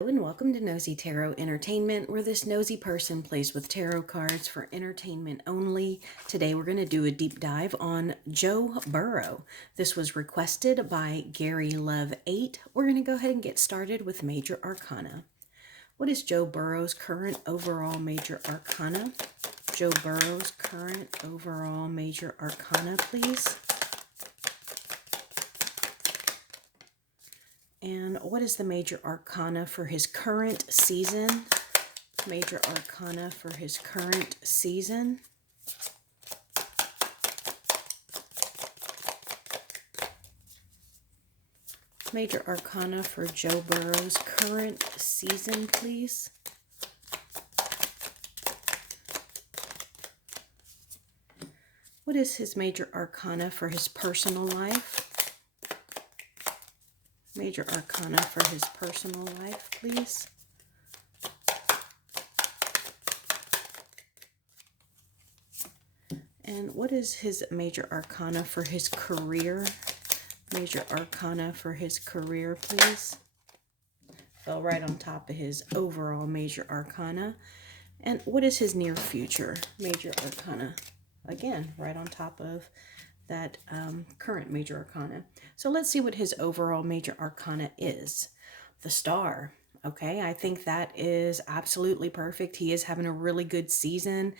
And welcome to Nosy Tarot Entertainment, where this nosy person plays with tarot cards for entertainment only. Today we're going to do a deep dive on Joe Burrow. This was requested by Gary Love 8. We're going to go ahead and get started with Major Arcana. What is Joe Burrow's current overall Major Arcana? Joe Burrow's current overall Major Arcana, please. And what is the Major Arcana for his current season? Major Arcana for his current season. Major Arcana for Joe Burrow's current season, please. What is his Major Arcana for his personal life? Major Arcana for his personal life, please. And what is his Major Arcana for his career? Major Arcana for his career, please. Fell right on top of his overall Major Arcana. And what is his near future? Major Arcana. Again, right on top of that current Major Arcana. So let's see what his overall Major Arcana is. The Star. Okay, I think that is absolutely perfect. He is having a really good season.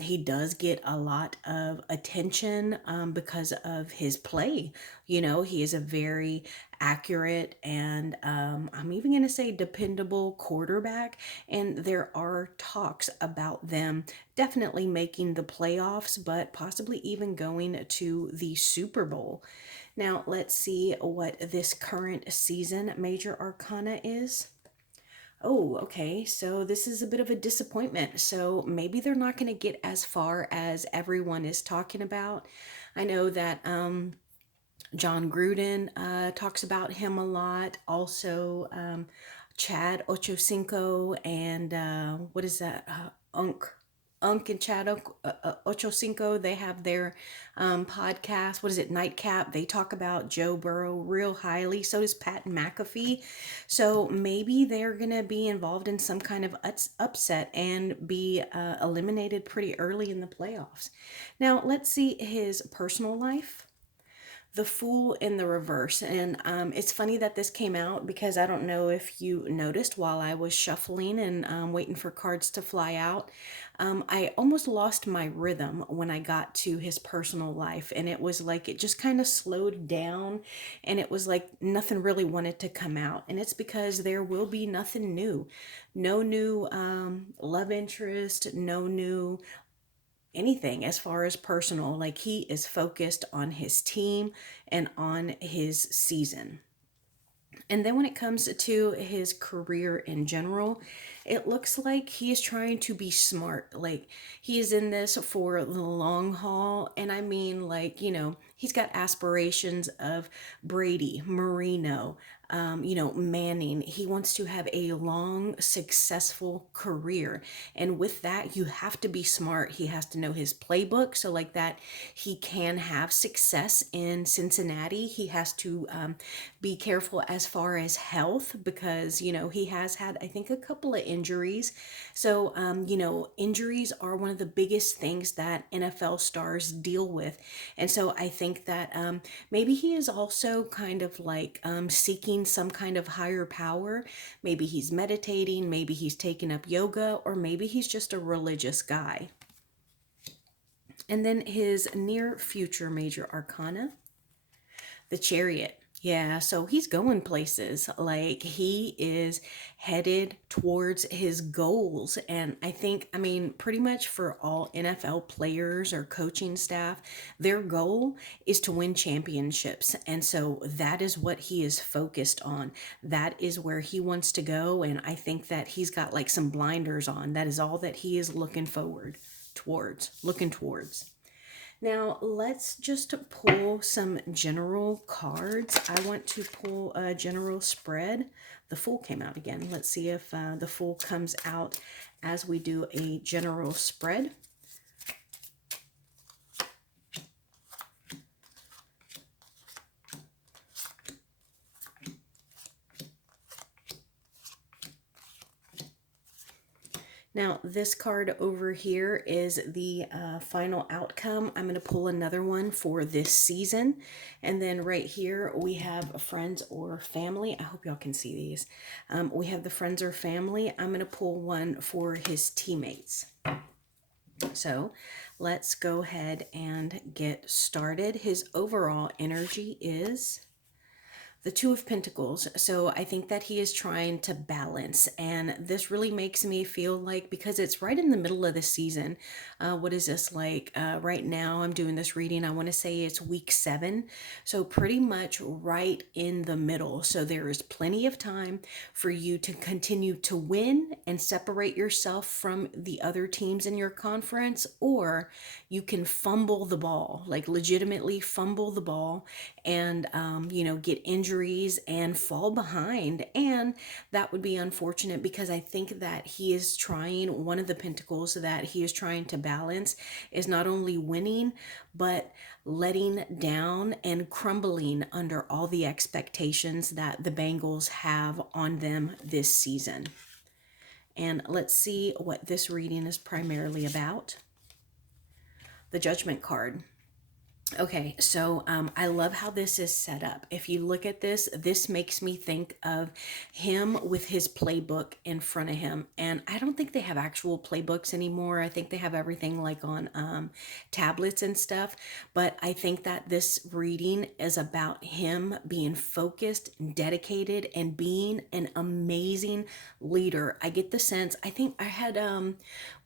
He does get a lot of attention because of his play. You know, he is a very accurate and I'm even going to say dependable quarterback. And there are talks about them definitely making the playoffs, but possibly even going to the Super Bowl. Now, let's see what this current season Major Arcana is. Oh, okay. So this is a bit of a disappointment. So maybe they're not going to get as far as everyone is talking about. I know that John Gruden talks about him a lot. Also, Chad Ochocinco and what is that? Unk and Chad Ochocinco, they have their podcast. What is it? Nightcap. They talk about Joe Burrow real highly. So does Pat McAfee. So maybe they're going to be involved in some kind of upset and be eliminated pretty early in the playoffs. Now, let's see his personal life. The Fool in the Reverse. And it's funny that this came out because I don't know if you noticed while I was shuffling and waiting for cards to fly out. I almost lost my rhythm when I got to his personal life. And it was like it just kind of slowed down. And it was like nothing really wanted to come out. And it's because there will be nothing new. No new love interest, no new anything as far as personal. Like he is focused on his team and on his season. And then when it comes to his career in general, it looks like he is trying to be smart. Like he is in this for the long haul. And I mean, like, you know, he's got aspirations of Brady, Marino, Manning. He wants to have a long, successful career. And with that, you have to be smart. He has to know his playbook. So, like that, he can have success in Cincinnati. He has to be careful as far as health because, you know, he has had, I think, a couple of injuries. So, injuries are one of the biggest things that NFL stars deal with. And so I think that maybe he is also kind of like seeking some kind of higher power. Maybe he's meditating, maybe he's taking up yoga, or maybe he's just a religious guy. And then his near future Major Arcana, the Chariot. Yeah, so he's going places. Like he is headed towards his goals. And I think, I mean, pretty much for all NFL players or coaching staff, their goal is to win championships. And so that is what he is focused on. That is where he wants to go. And I think that he's got like some blinders on. That is all that he is looking towards. Now, let's just pull some general cards. I want to pull a general spread. The Fool came out again. Let's see if the Fool comes out as we do a general spread. Now, this card over here is the final outcome. I'm going to pull another one for this season. And then right here, we have friends or family. I hope y'all can see these. We have the friends or family. I'm going to pull one for his teammates. So let's go ahead and get started. His overall energy is the Two of Pentacles. So I think that he is trying to balance, and this really makes me feel like, because it's right in the middle of the season. What is this like? Right now I'm doing this reading, I want to say it's week 7. So pretty much right in the middle. So there is plenty of time for you to continue to win and separate yourself from the other teams in your conference, or you can fumble the ball, like legitimately fumble the ball, and get injuries and fall behind. And that would be unfortunate, because I think that he is trying, one of the pentacles that he is trying to balance is not only winning, but letting down and crumbling under all the expectations that the Bengals have on them this season. And let's see what this reading is primarily about. The Judgment card. Okay, so I love how this is set up. If you look at this, this makes me think of him with his playbook in front of him. And I don't think they have actual playbooks anymore. I think they have everything like on tablets and stuff. But I think that this reading is about him being focused, dedicated, and being an amazing leader. I get the sense, I think I had,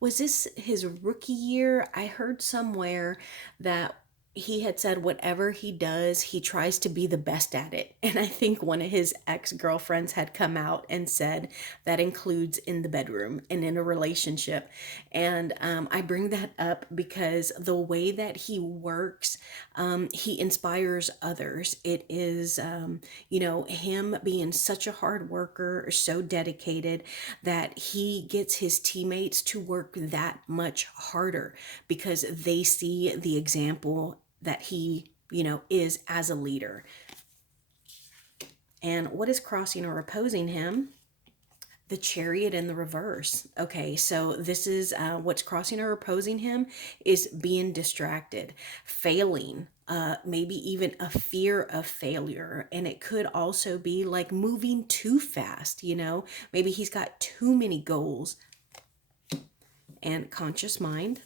was this his rookie year? I heard somewhere that he had said whatever he does, he tries to be the best at it. And I think one of his ex-girlfriends had come out and said that includes in the bedroom and in a relationship. And I bring that up because the way that he works, he inspires others. It is, him being such a hard worker, so dedicated, that he gets his teammates to work that much harder because they see the example that he, is as a leader. And what is crossing or opposing him? The Chariot in the reverse. Okay, so this is what's crossing or opposing him is being distracted, failing, maybe even a fear of failure. And it could also be like moving too fast, maybe he's got too many goals. And conscious mind.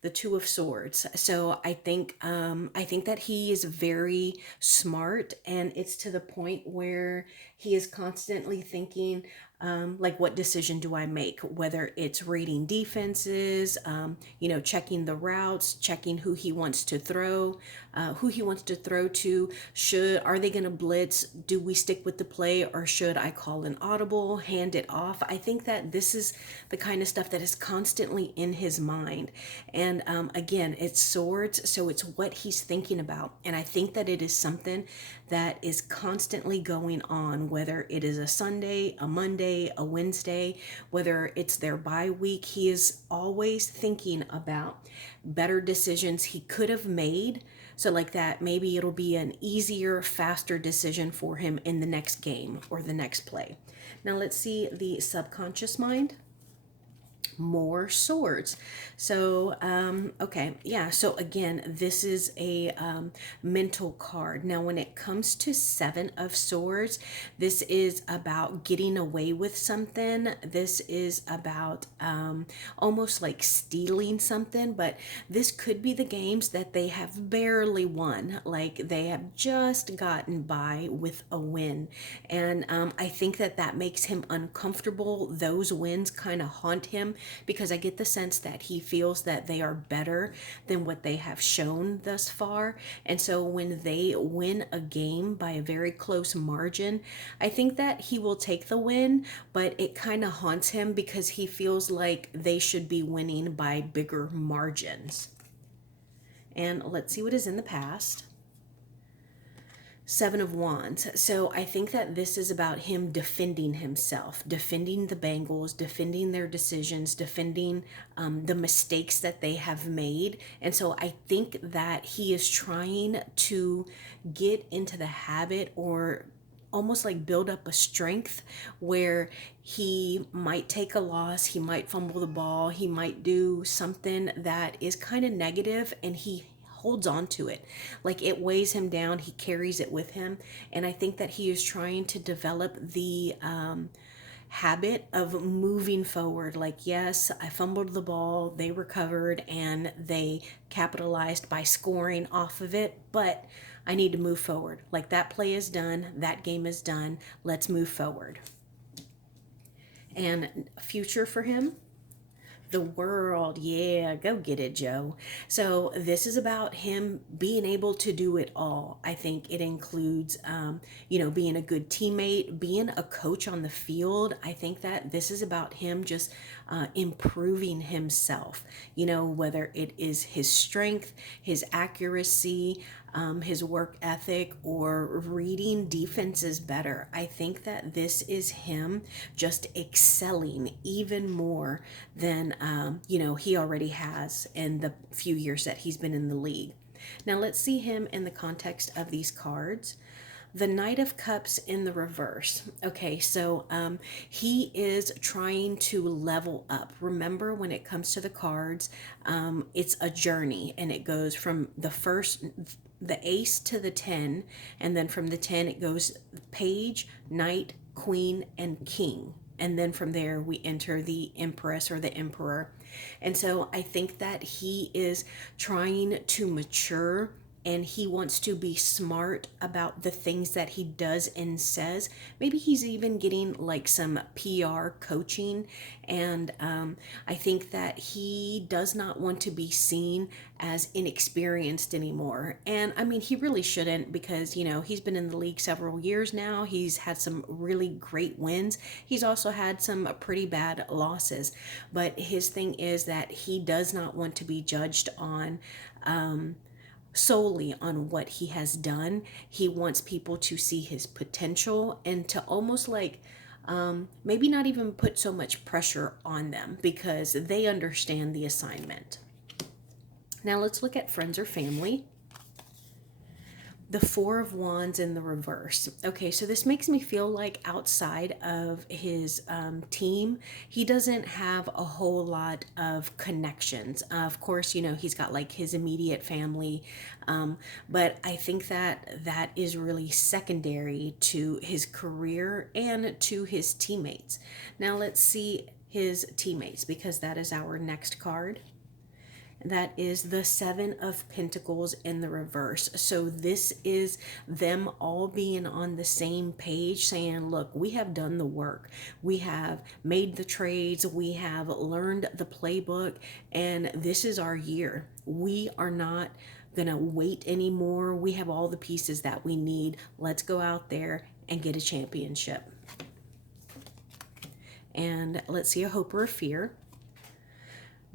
The Two of Swords. So I think that he is very smart, and it's to the point where he is constantly thinking, like, what decision do I make? Whether it's reading defenses, checking the routes, checking who he wants to throw to. Are they going to blitz? Do we stick with the play, or should I call an audible, hand it off? I think that this is the kind of stuff that is constantly in his mind. And again, it's swords, so it's what he's thinking about. And I think that it is something that is constantly going on, whether it is a Sunday, a Monday, a Wednesday, whether it's their bye week. He is always thinking about better decisions he could have made. So like that, maybe it'll be an easier, faster decision for him in the next game or the next play. Now let's see the subconscious mind. More swords. So okay, yeah, so again, this is a mental card. Now when it comes to 7 of Swords, this is about getting away with something. This is about almost like stealing something, but this could be the games that they have barely won, like they have just gotten by with a win. And I think that makes him uncomfortable. Those wins kind of haunt him, because I get the sense that he feels that they are better than what they have shown thus far. And so when they win a game by a very close margin, I think that he will take the win, but it kind of haunts him because he feels like they should be winning by bigger margins. And let's see what is in the past. 7 of Wands. So I think that this is about him defending himself, defending the Bengals, defending their decisions, defending the mistakes that they have made. And so I think that he is trying to get into the habit, or almost like build up a strength where he might take a loss, he might fumble the ball, he might do something that is kind of negative, and he holds on to it. Like it weighs him down, he carries it with him. And I think that he is trying to develop the habit of moving forward. Like, yes, I fumbled the ball, they recovered, and they capitalized by scoring off of it, but I need to move forward. Like, that play is done, that game is done, let's move forward. And future for him, the world. Yeah, go get it, Joe. So this is about him being able to do it all. I think it includes, being a good teammate, being a coach on the field. I think that this is about him just improving himself, whether it is his strength, his accuracy, his work ethic, or reading defenses better. I think that this is him just excelling even more than he already has in the few years that he's been in the league. Now let's see him in the context of these cards. The Knight of Cups in the reverse. Okay, so he is trying to level up. Remember, when it comes to the cards, it's a journey, and it goes from the ace to the 10, and then from the 10 it goes page, knight, queen, and king. And then from there we enter the empress or the emperor. And so I think that he is trying to mature, and he wants to be smart about the things that he does and says. Maybe he's even getting like some PR coaching. And I think that he does not want to be seen as inexperienced anymore. And I mean, he really shouldn't, because, he's been in the league several years now. He's had some really great wins. He's also had some pretty bad losses. But his thing is that he does not want to be judged on solely on what he has done. He wants people to see his potential, and to almost like maybe not even put so much pressure on them, because they understand the assignment. Now let's look at friends or family. The Four of Wands in the reverse. Okay, so this makes me feel like outside of his team, he doesn't have a whole lot of connections. Of course, he's got like his immediate family, but I think that is really secondary to his career and to his teammates. Now let's see his teammates, because that is our next card. That is the Seven of Pentacles in the reverse. So this is them all being on the same page, saying, look, we have done the work. We have made the trades. We have learned the playbook. And this is our year. We are not going to wait anymore. We have all the pieces that we need. Let's go out there and get a championship. And let's see a hope or a fear.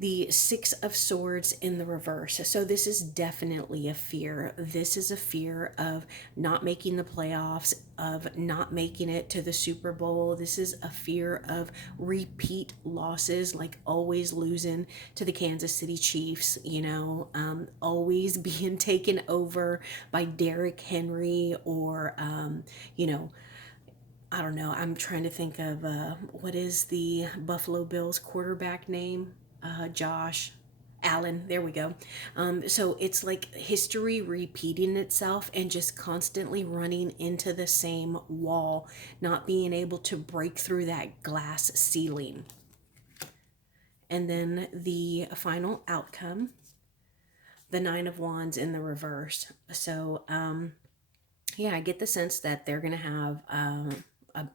The Six of Swords in the reverse. So this is definitely a fear. This is a fear of not making the playoffs, of not making it to the Super Bowl. This is a fear of repeat losses, like always losing to the Kansas City Chiefs, always being taken over by Derrick Henry, or, I don't know. I'm trying to think of what is the Buffalo Bills quarterback name? Josh Allen, there we go. So it's like history repeating itself, and just constantly running into the same wall, not being able to break through that glass ceiling. And then the final outcome, the Nine of Wands in the reverse. So I get the sense that they're going to have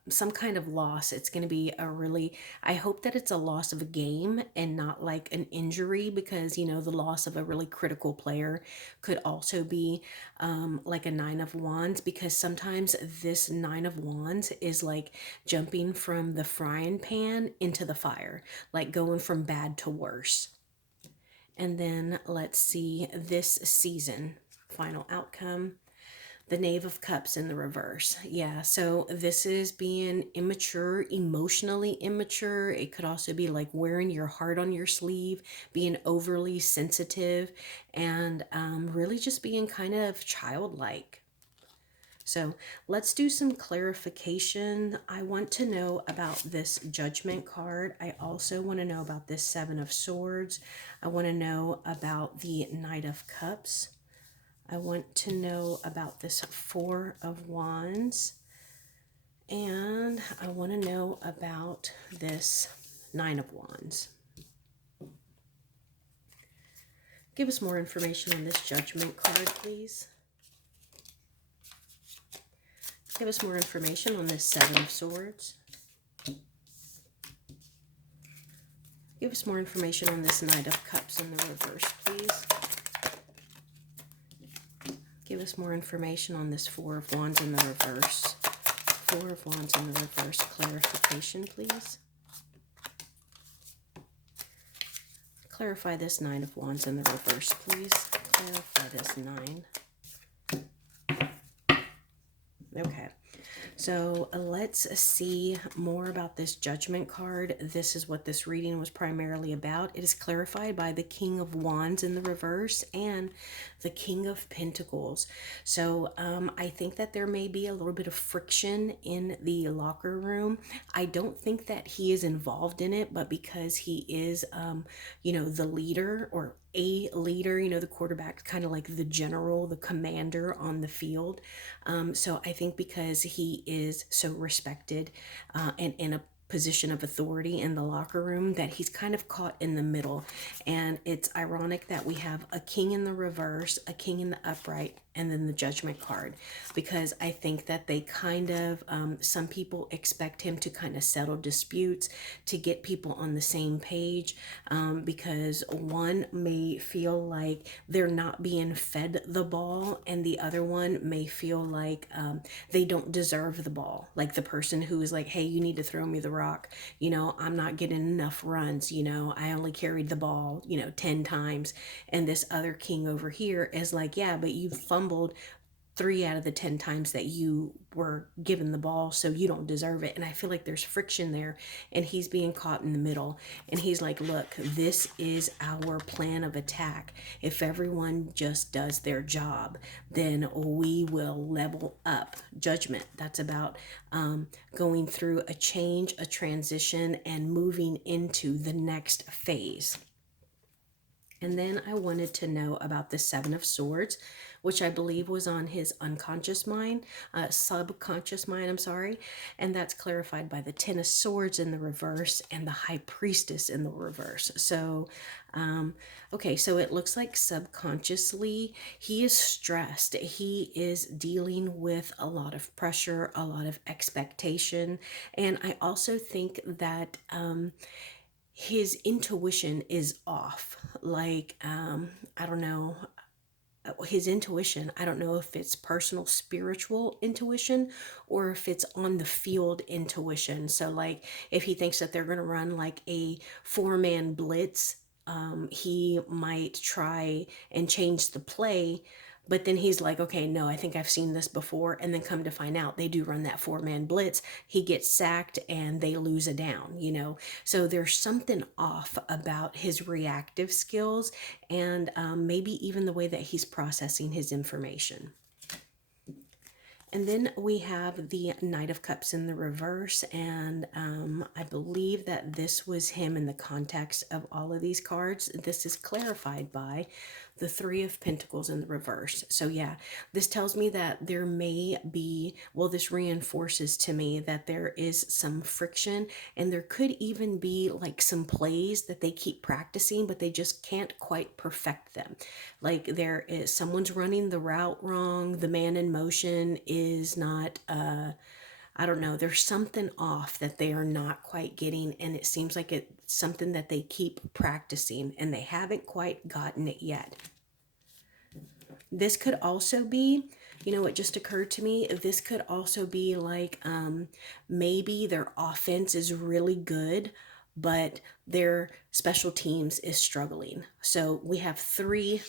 some kind of loss. It's going to be I hope that it's a loss of a game and not like an injury, because, the loss of a really critical player could also be like a Nine of Wands, because sometimes this Nine of Wands is like jumping from the frying pan into the fire, like going from bad to worse. And then let's see this season, final outcome. The Knave of Cups in the reverse. Yeah, so this is being immature, emotionally immature. It could also be like wearing your heart on your sleeve, being overly sensitive, and really just being kind of childlike. So let's do some clarification. I want to know about this Judgment card. I also want to know about this Seven of Swords. I want to know about the Knight of Cups. I want to know about this Four of Wands. And I want to know about this Nine of Wands. Give us more information on this Judgment card, please. Give us more information on this Seven of Swords. Give us more information on this Knight of Cups in the reverse, please. Give us more information on this Four of Wands in the reverse. Four of Wands in the reverse. Clarification, please. Clarify this Nine of Wands in the reverse, please. Clarify this Nine. Okay. So let's see more about this Judgment card. This is what this reading was primarily about. It is clarified by the King of Wands in the reverse and the King of Pentacles. So I think that there may be a little bit of friction in the locker room. I don't think that he is involved in it, but because he is, you know, the leader or a leader, you know, the quarterback, kind of like the general, the commander on the field. So I think because he is so respected and in a position of authority in the locker room, that he's kind of caught in the middle. And it's ironic that we have a king in the reverse, a king in the upright, and then the Judgment card, because I think that they kind of, some people expect him to kind of settle disputes, to get people on the same page, because one may feel like they're not being fed the ball, and the other one may feel like they don't deserve the ball. Like the person who is like, hey, you need to throw me the rock. You know, I'm not getting enough runs. You know, I only carried the ball, you know, 10 times. And this other king over here is like, yeah, but you fumbled 3 out of the 10 times that you were given the ball, so you don't deserve it. And I feel like there's friction there, and he's being caught in the middle. And he's like, look, this is our plan of attack. If everyone just does their job, then we will level up. Judgment, that's about going through a change, a transition, and moving into the next phase. And then I wanted to know about the Seven of Swords, which I believe was on his unconscious mind, subconscious mind, I'm sorry. And that's clarified by the Ten of Swords in the reverse and the High Priestess in the reverse. So, okay, so it looks like subconsciously he is stressed. He is dealing with a lot of pressure, a lot of expectation. And I also think that, his intuition is off. Like, I don't know, his intuition, I don't know if it's personal spiritual intuition or if it's on the field intuition. So like if he thinks that they're going to run like a 4-man blitz, he might try and change the play. But then he's like, okay, no, I think I've seen this before. And then come to find out they do run that 4-man blitz. He gets sacked and they lose a down, you know. So there's something off about his reactive skills and maybe even the way that he's processing his information. And then we have the Knight of Cups in the reverse, and I believe that this was him in the context of all of these cards. This is clarified by the Three of Pentacles in the reverse. So yeah, this tells me that there may be, well, this reinforces to me that there is some friction, and there could even be like some plays that they keep practicing, but they just can't quite perfect them. Like there is, someone's running the route wrong, the man in motion is not, I don't know, there's something off that they are not quite getting, and it seems like it's something that they keep practicing and they haven't quite gotten it yet. This could also be, you know, it just occurred to me, this could also be like maybe their offense is really good, but their special teams is struggling. So we have three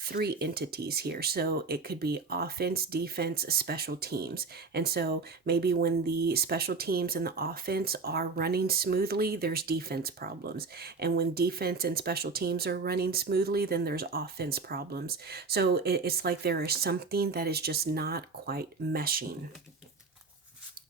three entities here. So it could be offense, defense, special teams. And so maybe when the special teams and the offense are running smoothly, there's defense problems. And when defense and special teams are running smoothly, then there's offense problems. So it's like there is something that is just not quite meshing.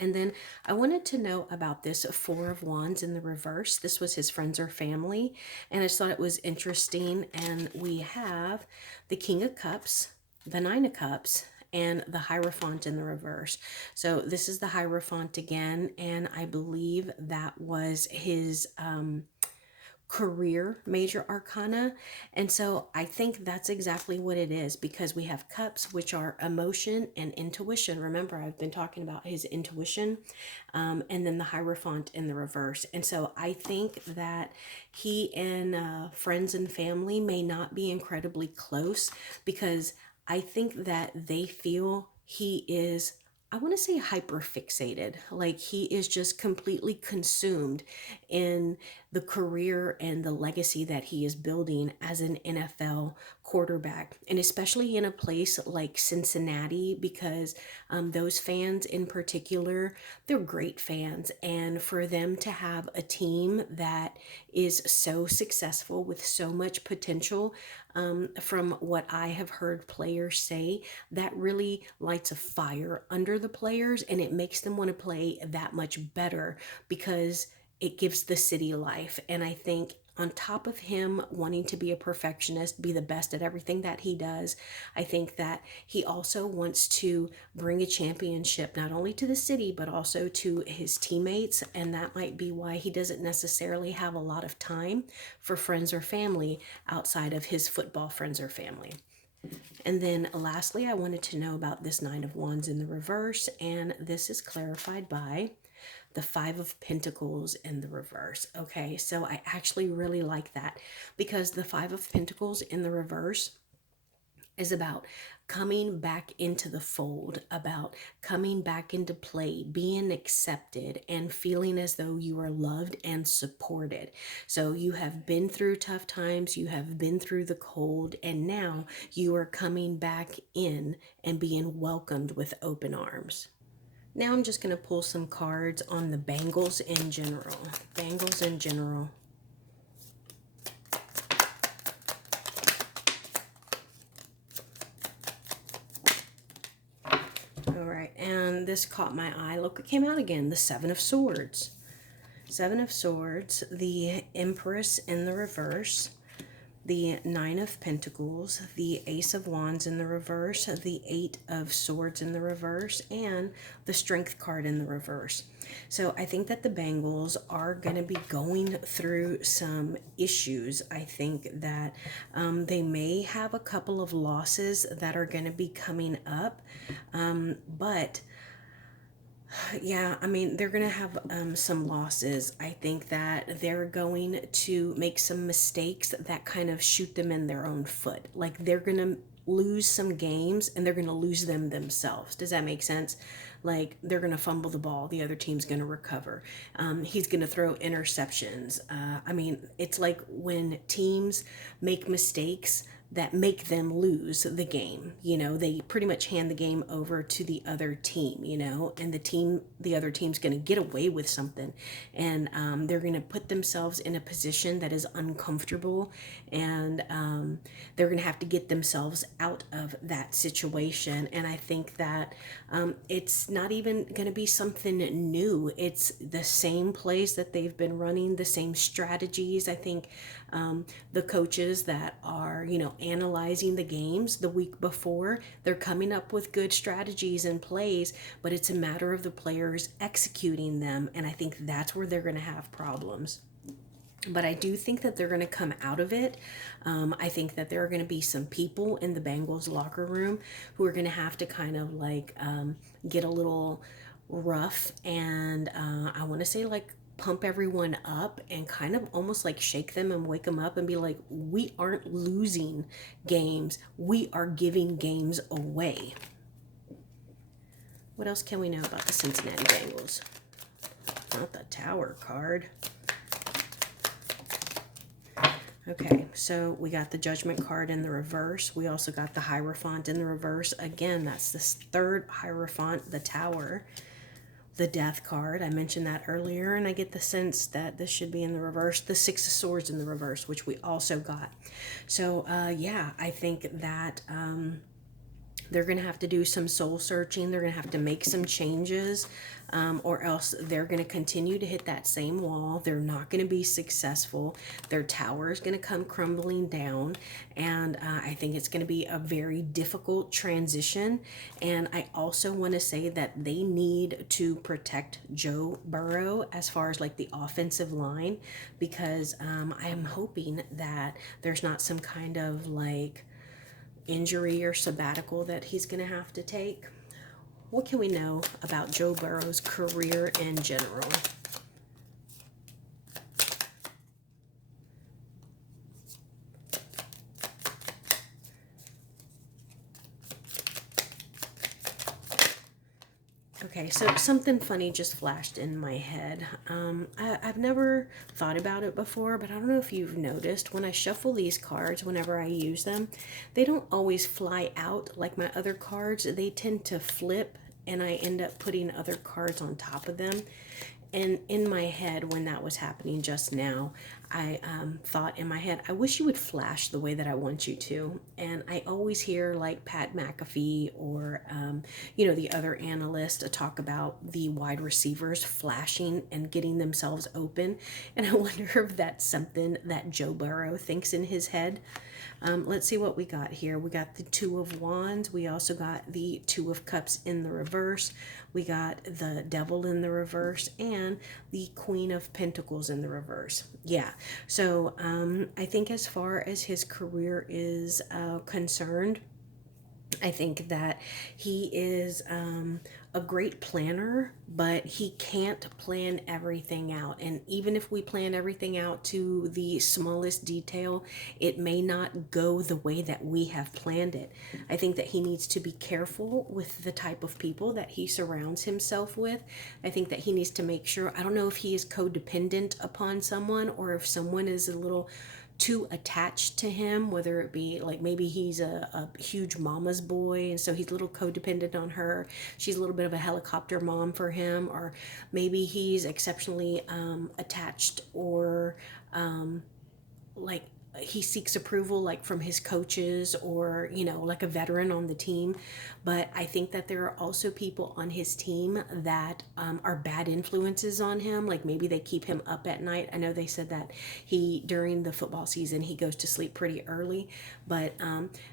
And then I wanted to know about this Four of Wands in the reverse. This was his friends or family, and I just thought it was interesting. And we have the King of Cups, the Nine of Cups, and the Hierophant in the reverse. So this is the Hierophant again, and I believe that was his career major arcana. And so I think that's exactly what it is, because we have cups, which are emotion and intuition. Remember, I've been talking about his intuition, and then the Hierophant in the reverse. And so I think that he and friends and family may not be incredibly close, because I think that they feel he is, I want to say, hyper fixated. Like he is just completely consumed in the career and the legacy that he is building as an NFL quarterback. And especially in a place like Cincinnati, because those fans in particular, they're great fans. And for them to have a team that is so successful with so much potential, from what I have heard players say, that really lights a fire under the players, and it makes them want to play that much better, because it gives the city life. And I think on top of him wanting to be a perfectionist, be the best at everything that he does, I think that he also wants to bring a championship not only to the city but also to his teammates. And that might be why he doesn't necessarily have a lot of time for friends or family outside of his football friends or family. And then lastly, I wanted to know about this Nine of Wands in the reverse, and this is clarified by the Five of Pentacles in the reverse. Okay, so I actually really like that, because the Five of Pentacles in the reverse is about coming back into the fold, about coming back into play, being accepted, and feeling as though you are loved and supported. So you have been through tough times, you have been through the cold, and now you are coming back in and being welcomed with open arms. Now I'm just going to pull some cards on the Bengals in general. Bengals in general. All right, and this caught my eye. Look, it came out again. The Seven of Swords. Seven of Swords, the Empress in the reverse, the Nine of Pentacles, the Ace of Wands in the reverse, the Eight of Swords in the reverse, and the Strength card in the reverse. So I think that the Bengals are going to be going through some issues. I think that they may have a couple of losses that are going to be coming up, but yeah, I mean, they're going to have some losses. I think that they're going to make some mistakes that kind of shoot them in their own foot. Like they're going to lose some games and they're going to lose them themselves. Does that make sense? Like they're going to fumble the ball. The other team's going to recover. He's going to throw interceptions. I mean, it's like when teams make mistakes that make them lose the game. You know, they pretty much hand the game over to the other team, you know, and the other team's going to get away with something, and they're going to put themselves in a position that is uncomfortable, and they're going to have to get themselves out of that situation. And I think that it's not even going to be something new. It's the same plays that they've been running, the same strategies. I think the coaches that are, you know, analyzing the games the week before, they're coming up with good strategies and plays, but it's a matter of the players executing them, and I think that's where they're going to have problems. But I do think that they're going to come out of it. I think that there are going to be some people in the Bengals locker room who are going to have to kind of like get a little rough, and I want to say like pump everyone up and kind of almost like shake them and wake them up and be like, we aren't losing games, we are giving games away. What else can we know about the Cincinnati Bengals? Not the Tower card. Okay, so we got the Judgment card in the reverse. We also got the Hierophant in the reverse. Again, that's this third Hierophant, the Tower. The Death card, I mentioned that earlier, and I get the sense that this should be in the reverse. The Six of Swords in the reverse, which we also got. So, yeah, I think that they're going to have to do some soul searching. They're going to have to make some changes, or else they're going to continue to hit that same wall. They're not going to be successful. Their tower is going to come crumbling down. And I think it's going to be a very difficult transition. And I also want to say that they need to protect Joe Burrow as far as like the offensive line, because I am hoping that there's not some kind of like injury or sabbatical that he's going to have to take. What can we know about Joe Burrow's career in general? Okay, so something funny just flashed in my head. I've never thought about it before, but I don't know if you've noticed when I shuffle these cards, whenever I use them, they don't always fly out like my other cards. They tend to flip, and I end up putting other cards on top of them. And in my head, when that was happening just now, I thought in my head, I wish you would flash the way that I want you to. And I always hear like Pat McAfee or, the other analyst talk about the wide receivers flashing and getting themselves open. And I wonder if that's something that Joe Burrow thinks in his head. Let's see what we got here. We got the Two of Wands. We also got the Two of Cups in the reverse. We got the Devil in the reverse and the Queen of Pentacles in the reverse. Yeah, so I think as far as his career is concerned, I think that he is a great planner, but he can't plan everything out. And even if we plan everything out to the smallest detail, it may not go the way that we have planned it. I think that he needs to be careful with the type of people that he surrounds himself with. I think that he needs to make sure, I don't know if he is codependent upon someone or if someone is a little too attached to him, whether it be like maybe he's a huge mama's boy and so he's a little codependent on her. She's a little bit of a helicopter mom for him, or maybe he's exceptionally attached, or like he seeks approval like from his coaches, or like a veteran on the team. But I think that there are also people on his team that are bad influences on him, like maybe they keep him up at night. I know they said that he, during the football season, he goes to sleep pretty early, but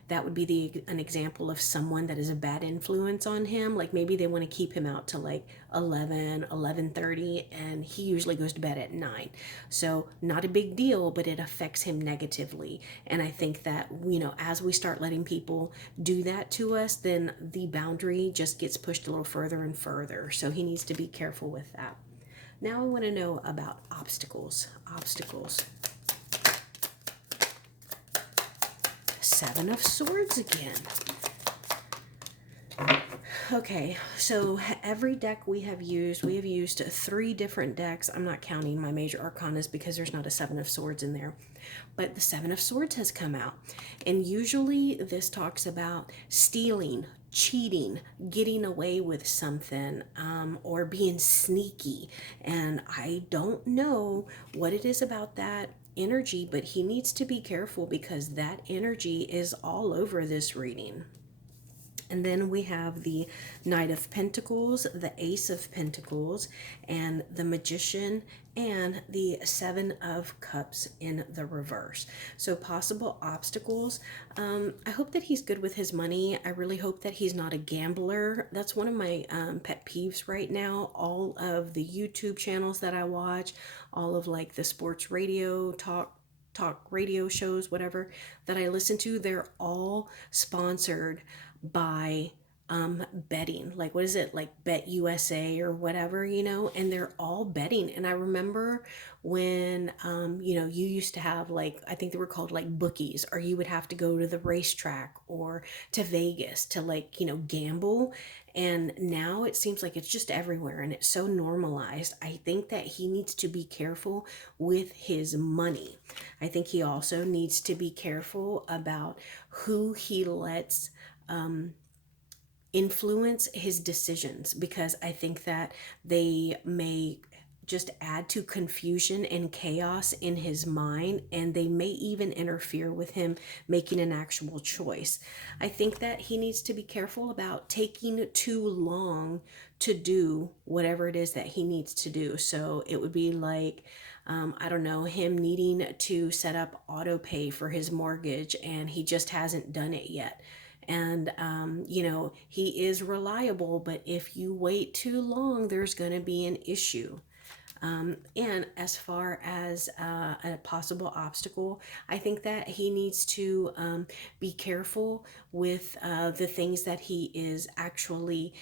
that would be an example of someone that is a bad influence on him. Like maybe they want to keep him out to like 11:30, and he usually goes to bed at 9. So not a big deal, but it affects him negatively. And I think that, as we start letting people do that to us, then the boundary just gets pushed a little further and further. So he needs to be careful with that. Now I want to know about obstacles. Seven of Swords again. Okay, so every deck we have used 3 different decks. I'm not counting my major arcanas because there's not a Seven of Swords in there. But the Seven of Swords has come out. And usually this talks about stealing, cheating, getting away with something, or being sneaky. And I don't know what it is about that energy, but he needs to be careful because that energy is all over this reading. And then we have the Knight of Pentacles, the Ace of Pentacles, and the Magician, and the Seven of Cups in the reverse. So possible obstacles. I hope that he's good with his money. I really hope that he's not a gambler. That's one of my pet peeves right now. All of the YouTube channels that I watch, all of like the sports radio talk radio shows, whatever, that I listen to, they're all sponsored by betting, like what is it, like Bet USA or whatever, and they're all betting. And I remember when you used to have, like, I think they were called like bookies, or you would have to go to the racetrack or to Vegas to, like, gamble. And now it seems like it's just everywhere and it's so normalized. I think that he needs to be careful with his money. I think he also needs to be careful about who he lets influence his decisions, because I think that they may just add to confusion and chaos in his mind, and they may even interfere with him making an actual choice. I think that he needs to be careful about taking too long to do whatever it is that he needs to do. So it would be like, I don't know, him needing to set up auto pay for his mortgage and he just hasn't done it yet. And he is reliable, but if you wait too long, there's going to be an issue. And as far as a possible obstacle, I think that he needs to be careful with the things that he is actually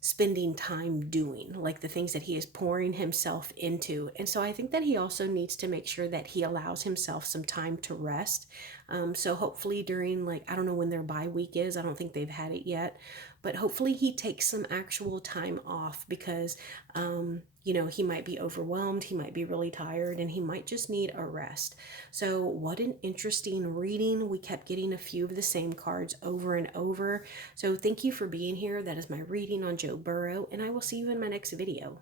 spending time doing, like the things that he is pouring himself into. And so I think that he also needs to make sure that he allows himself some time to rest. So hopefully during, like, I don't know when their bye week is, I don't think they've had it yet, but hopefully he takes some actual time off, because he might be overwhelmed, he might be really tired, and he might just need a rest. So what an interesting reading. We kept getting a few of the same cards over and over. So thank you for being here. That is my reading on Joe Burrow, and I will see you in my next video.